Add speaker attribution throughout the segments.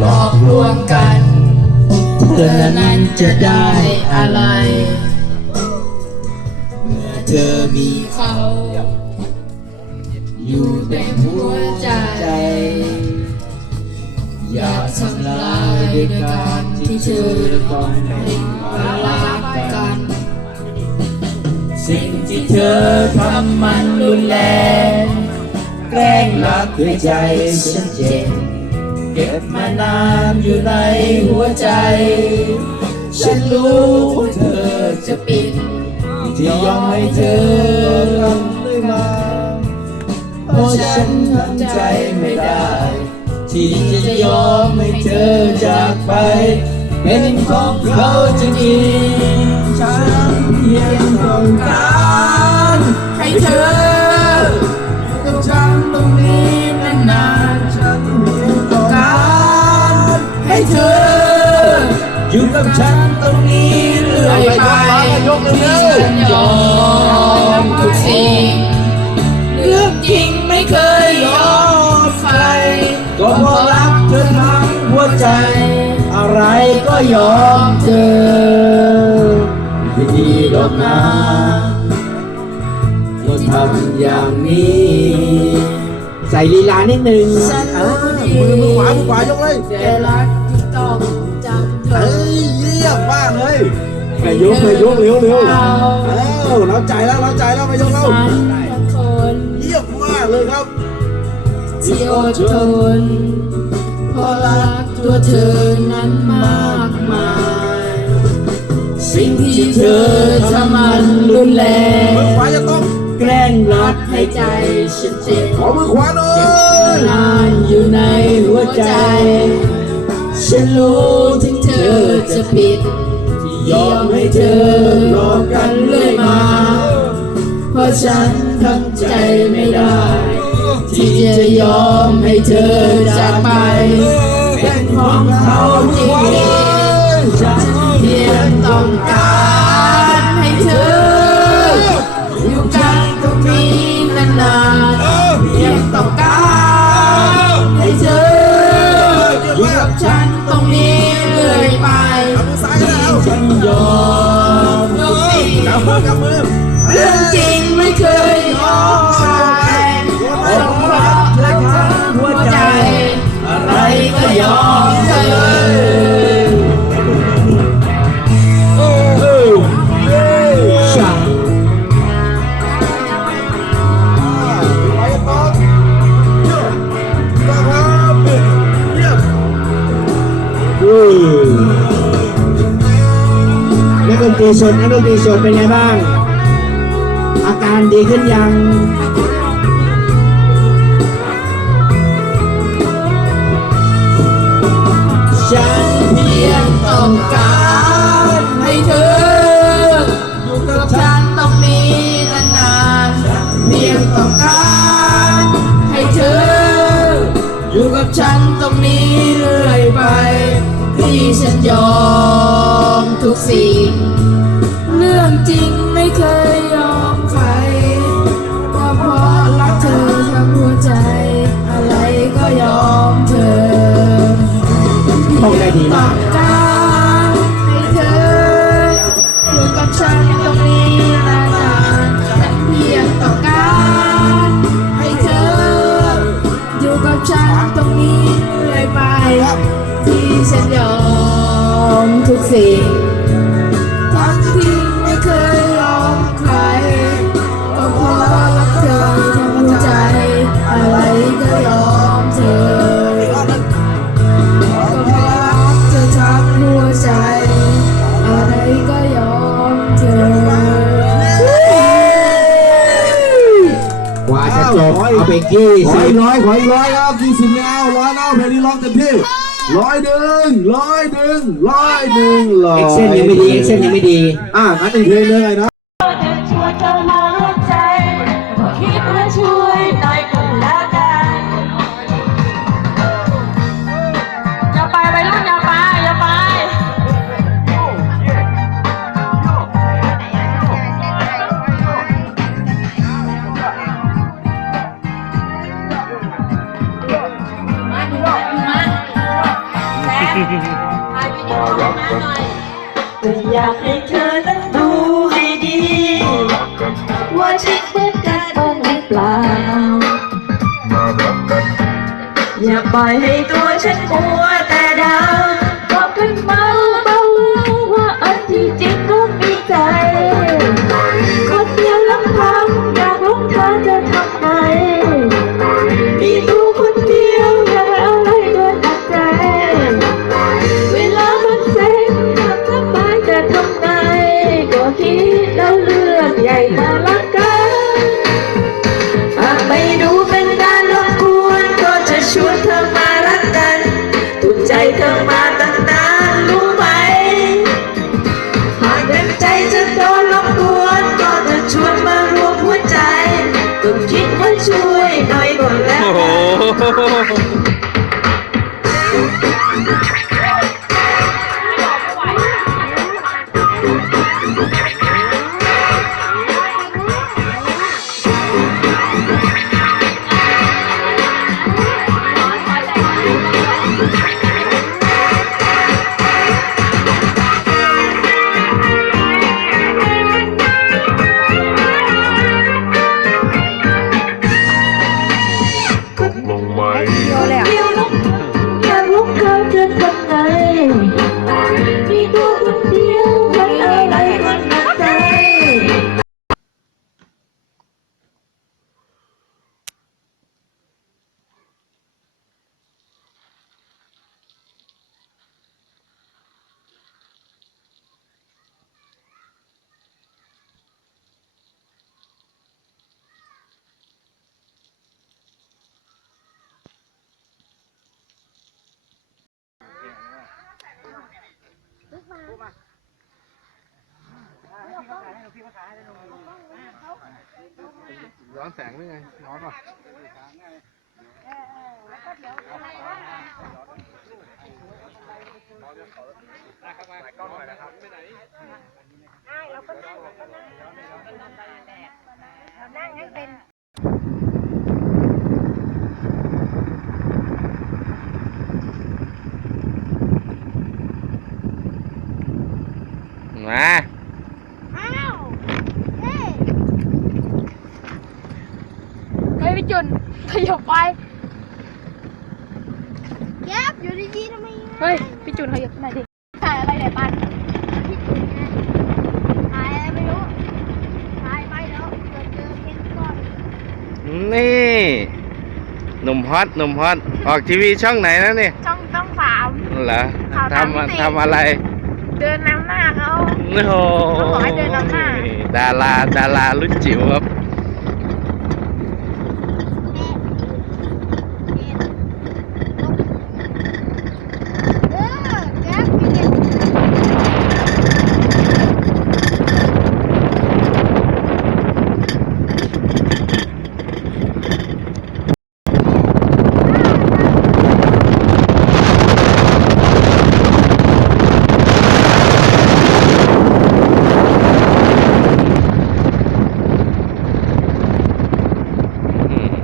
Speaker 1: หลอกลวงกันเธอนั้นจะได้อะไร เมื่อเธอมีเขา อยู่เต็มหัวใจ อยากทำลายด้วยการที่เธอต้องเป็นมารักกัน สิ่งที่เธอทำมันรุนแรง แกล้งรักด้วยใจฉันเจ็บ เก็บมานานอยู่ในหัวใจ ฉันรู้ว่าเธอจะปิด ที่ยอมให้เธอทำด้วยมาเพราะฉันทำใจไม่ได้ ที่จะยอมให้เธอจากไป เป็นของเขาจริงฉันเพียงต้องการให้เธอ อยู่กับฉันตรงนี้เรื่อยไปที่ฉันยอมทุกสิ่งเรื่องจริงไม่เคยยอมใครก็เพราะรักเธอทั้งหัวใจ อะไรก็ยอมเธอไม่ดีดอกนะก็ทำอย่างนี้ ใส่ลีลานิดนึง
Speaker 2: เออมือมือขวามือขวายกเลย ไปยกไปยกเร็วเร็วเอ้าเราใจแล้วเราใจแล้วไปยกแล้ว
Speaker 1: ฉันทั้งคน
Speaker 2: เยี่ยมมากเลยครับ
Speaker 1: ที่อดทนเพราะรักตัวเธอนั้นมากมาย สิ่งที่เธอทำมันรุนแร
Speaker 2: มืองขวาจะต้อง
Speaker 1: แกล้งรักให้ใจฉันเจ็บ
Speaker 2: ขอมือขวาหน่อย
Speaker 1: นานอยู่ในหัวใจ ฉันรู้ถึงเธอจะผิดที่ ยอมให้เธอหลอกกันเรื่อยมา เพราะฉันทำใจไม่ได้ ที่จะยอมให้เธอจากไป เป็นของเขาจริงๆฉันเพียงต้องการ กำ
Speaker 2: มือกำมือ
Speaker 1: เรื่องจริงไม่เคยยอใครต้องรักและทั้งหัวใจ อะไรก็ยอมเธอ
Speaker 2: เออเย้ช่างไปต่อเยี่ยมนะครับเยี่ยมเออ
Speaker 3: นักดนตรีสดนักดน สดเป็นไงบ้าง อาการดีขึ้นยัง
Speaker 1: ท่อ บเอาไปกี้
Speaker 2: ขอ
Speaker 3: สิ
Speaker 2: อีกร้อยขออีกร้อยครับยี่สิบแล้วร้อยแล้วเพลงนี้ร้องเต็มที่ร้อยหนึ่งร้อยหนึ่งร้อยหนึ่งร้อย
Speaker 3: เอ็กเซนยังไม่ดีเอ็กเซนยังไม่ดี
Speaker 2: อะงั้นอีกเพลงหนึงเลยนะ
Speaker 4: จะ ป
Speaker 5: ล่อยให้ตัวฉันป่วแอ
Speaker 6: นแสงด้วยไงย้อนป่ะ
Speaker 2: มา
Speaker 1: เฮ้ยพี่จุนขยับไป
Speaker 7: แยบอยู่ดีๆทำไม
Speaker 1: เฮ้ย พี่จุนขยับหน่อยดิ ถ่ายอะไรเนี่ยปัน
Speaker 7: ถ่ายอะไรไม่รู้ถ่ายไปแล้วเกิดเจอเพชรก่อน
Speaker 2: นี่หนุ่มฮ อตหนุ่มฮอตออกทีวีช่องไหนนะนี่
Speaker 1: ช่องต้องสาม
Speaker 2: เหรอ
Speaker 1: ข่าวสามมิติ
Speaker 2: ทำทำอะไร
Speaker 1: เดินนำหน้าเขา
Speaker 2: โอ้โห
Speaker 1: เขาบอกให้เดินนำหน้า
Speaker 2: ดาราดารารุ่นจิ๋วครับ
Speaker 7: เออแยบมีเด็ก
Speaker 2: อืม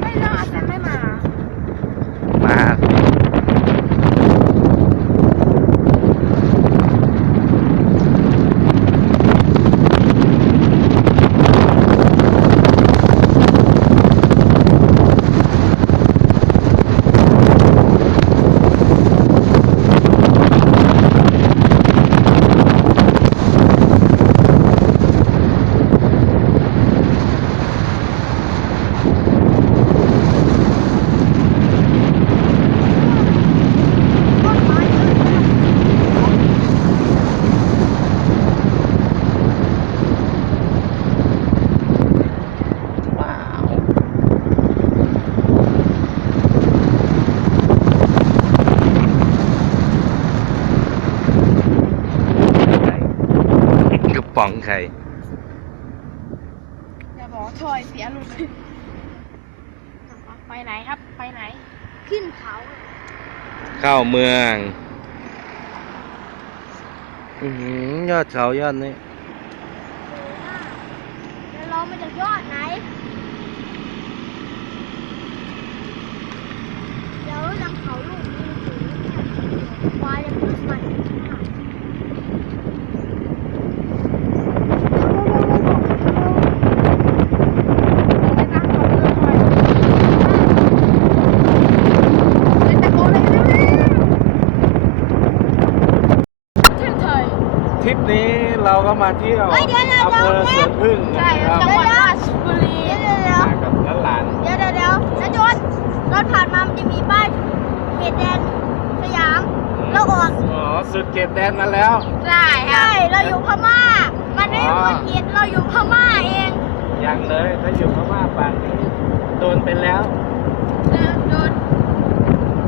Speaker 1: ไม่รอดแต่ไม่มา
Speaker 2: มา ว้าว กระป๋องไข่
Speaker 1: อย่าบอกว่าทอยเสียหลุดไปไหนครับ ไปไหน
Speaker 7: ขึ้นเขา
Speaker 2: เข้าเมือง อือหือยอดเขายอดนี้
Speaker 7: ยอดไหน เดี๋ยวหลังเขาลูกนี้ถึงเนี่ยควายจะขึ้นมัน
Speaker 8: เช่นเคย
Speaker 2: ทริปนี้ เราก็มาเที่ยว
Speaker 7: เฮ้ยเดี๋ยวเดี๋ยว
Speaker 2: อำเภอ
Speaker 7: เดี๋
Speaker 2: ส
Speaker 7: ยว
Speaker 2: วนพึ่ง
Speaker 8: ใช่
Speaker 2: นะครับ
Speaker 8: จังหวัดราชบุรี
Speaker 7: เดี๋ยวเดี๋ยว
Speaker 2: มากับหลาน
Speaker 7: เดี๋ยวเดี๋ยวเดี๋ยวนะจนรถผ่านมามันจะมีป้ายเขตแดนสยามเราออก
Speaker 2: ๆอ๋อสุดเขตแดนมาแล้ว
Speaker 8: ใช่ครั
Speaker 7: ใช่
Speaker 8: บ
Speaker 7: เราอยู่พม่า มันไม่
Speaker 2: อ๋อ
Speaker 7: พูดผิดเราอยู่พม่าเอง
Speaker 2: ยังเลยถ้าอยู่พม่าป่านนี้โดนไปแล้ว
Speaker 8: โดน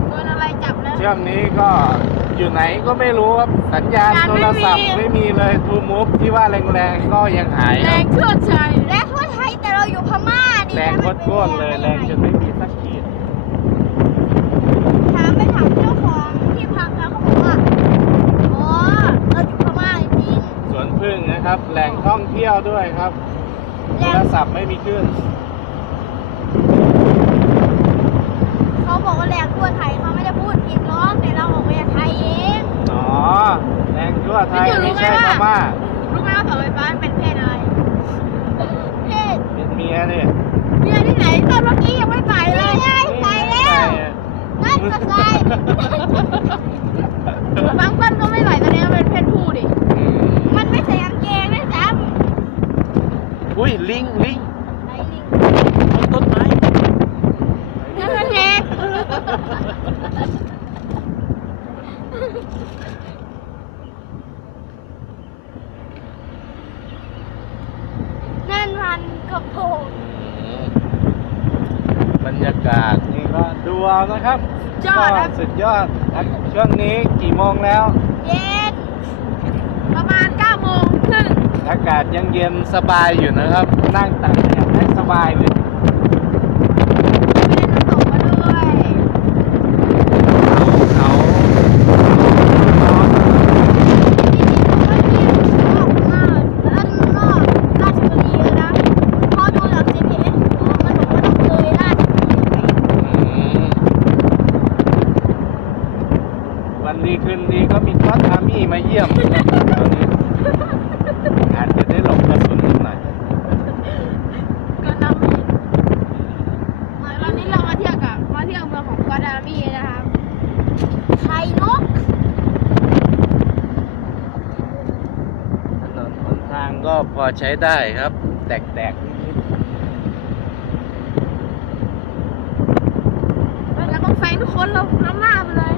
Speaker 8: โดนอะไรจับแล้ว
Speaker 2: ช่วงนี้ก็ อยู่ไหนก็ไม่รู้ครับ สัญญาณ
Speaker 8: สัญญาณ
Speaker 2: โท
Speaker 8: ไม่
Speaker 2: ร
Speaker 8: มี
Speaker 2: ศัพท์ไม่มีเลยทูมูฟที่ว่าแรงๆก็ยังหาย
Speaker 8: แรงเชื่อชัย
Speaker 7: และทั่วไทยแต่เราอยู่พม่าดิ
Speaker 2: แรงโคตรๆเลยแรงจนไม่มีสักขีด
Speaker 7: ถามไปถามเจ้าของที่พักแล้วเขาบอกว่าอ๋อเราอยู่พม่าจริง
Speaker 2: สวนพึ่งนะครับ แหล่งท่องเที่ยวด้วยครับ
Speaker 7: ๆ
Speaker 2: โท
Speaker 7: แรง
Speaker 2: รศัพท์ไม่มีคลื่น
Speaker 7: เขาบอกว่าแรงทั่วไทย ไทยเอง
Speaker 2: อ๋อแรงทั่วไทยไม่ใช่พม่า
Speaker 8: รู้ไหมว่าเสาไฟฟ้าเป็นเพศอะไร
Speaker 7: เพศ
Speaker 2: เป็นเมียเนี่ย
Speaker 8: เมียที่ไหนตอนเมื่อกี้ยังไม่ใส่เล
Speaker 7: นี่
Speaker 8: ย
Speaker 7: ไงใส่แล้วนั่นก็ใส่
Speaker 8: บางคนก็ไม่ใส่แสดงว่าเป็นเพศผู้ดิ
Speaker 2: อืม
Speaker 7: มันไม่ใส่กางเกงนะจ๊ะ
Speaker 2: อุ้ยลิงลิง
Speaker 7: ไหนลิง
Speaker 2: ต้นไม้
Speaker 8: นั่นเป็นเพศ
Speaker 7: นั่นมันกระโปรง
Speaker 2: บรรยากาศนี่ก็ดูเอานะครับ
Speaker 8: ยอด
Speaker 2: ก็
Speaker 8: นะ
Speaker 2: สุดยอดช่วงนี้กี่โมงแล้ว
Speaker 7: เย็น
Speaker 8: ประมาณ9โมงครึ่ง
Speaker 2: อากาศยังเย็นสบายอยู่นะครับ นั่งตากแดดให้สบายเลย
Speaker 8: ไม่ได้น้ำตกมาด้วย
Speaker 2: เขา
Speaker 7: จริงๆเราก็เที่ยวออกมาด้านนอกราชบุรีเลยนะพอดูจาก GPS มันบอกว่าต้องเลยราชบุรีไป
Speaker 2: อืมวันดีคืนดีก็มีคอสอาร์มี่มาเยี่ยมนะครับตอนนี้อาจจะได้หลบกระสุนนิดหน่อย
Speaker 8: ก็นำอีกตอนนี้เรามาเที่ยวกับมาเที่ยวเมืองของกวาดามีนะครับ
Speaker 7: ไข่นก
Speaker 2: ถนนหนทางก็พ อใช้ได้ครับ แตกๆนิด
Speaker 8: แล้วก็แฟนทุกคนเราน้ำหน้าไปเลย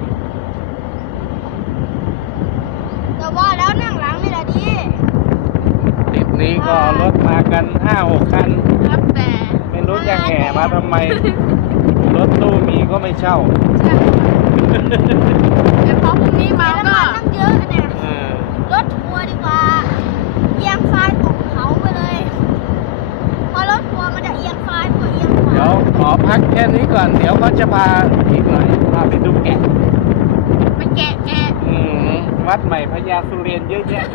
Speaker 7: แต่ว่าแล้วนั่งหลังนี่แหละดี
Speaker 2: ๆทริปนี้ก็รถมากันห้าหกคัน
Speaker 8: ครับแต่
Speaker 2: ไม่รู้จะแห่มาทำไม รถตู้มีก็ไม่เช่า
Speaker 8: ใช่แต่พอพรุ่งนี้มา
Speaker 7: แต่
Speaker 8: ก็
Speaker 7: น้ำมันตั้งเยอะเนี่ย
Speaker 2: เออ
Speaker 7: รถทัวร์ดีกว่าเอียงซ้า
Speaker 2: ดี๋ยวขอพักแค่นี้ก่อน เดี๋ยวก็จะพาอีกหน่อยพาไปดูแกะ
Speaker 8: ไปแกะแกะ
Speaker 2: อืมวัดใหม่พญาสุเรนเยอะแยะ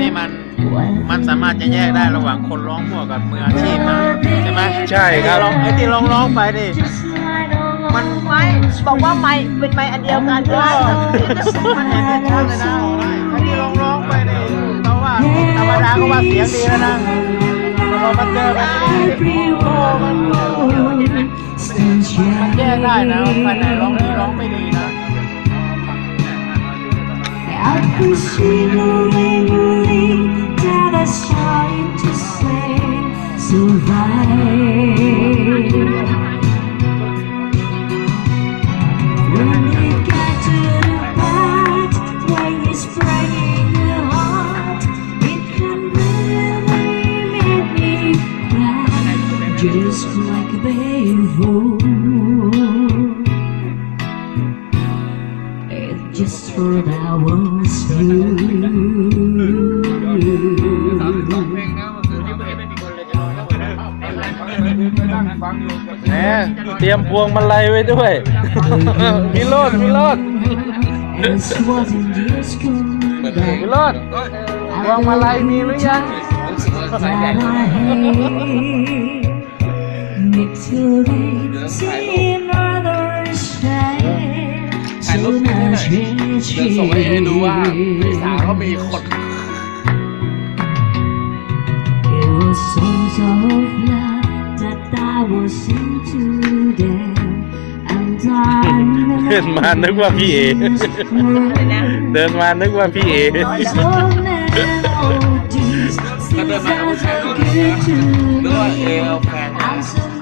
Speaker 2: นี่มั
Speaker 5: น มันสามา
Speaker 9: รถจะแยกได้ระหว่างคนร้องมั่วกับมืออาชีพนะใช่ไหม
Speaker 2: ใช่ครับ
Speaker 9: ไอ้ที่ร้องร้องไปนี่
Speaker 4: มันไม่บอกว่าไม่เป็นไม่อันเดียวกัน
Speaker 9: ด้
Speaker 4: วย
Speaker 9: มันเห็นได้ชัดเลยนะไอ้ที่ร้องร้องไปนี่เพราะว่าธรรมดาก็ว่าเสียงดีแล้วนะ มันเจอแบบนี้โอ้มันมันแยกได้นะว่าไปไหนร้องดีร้องไม่ดีนะ
Speaker 5: Aku sendiri that I trying like a baby. It's just for that was you.
Speaker 2: แหมเตรียมพวงมาลัยไว้ด้วย พี่โรดพี่โรด
Speaker 5: This wasn't just good
Speaker 2: พี่โรดพวงมาลัยมีหรือยัง
Speaker 5: that I hate. Makes you see another shade.
Speaker 1: ถ่ายรูปให้หน่อยเดี๋ยวส่งให้เอดูว่าพี่สาวเขามีคน
Speaker 5: It was songs of love that I was into then, and I
Speaker 2: เดินมานึกว่าพี่เอ เดินมานึกว่าพี่เอ
Speaker 5: ก็เดินมาเอาผู้ชายคนนี้
Speaker 1: นึกว่าเอเอาแฟนมา
Speaker 5: I'm so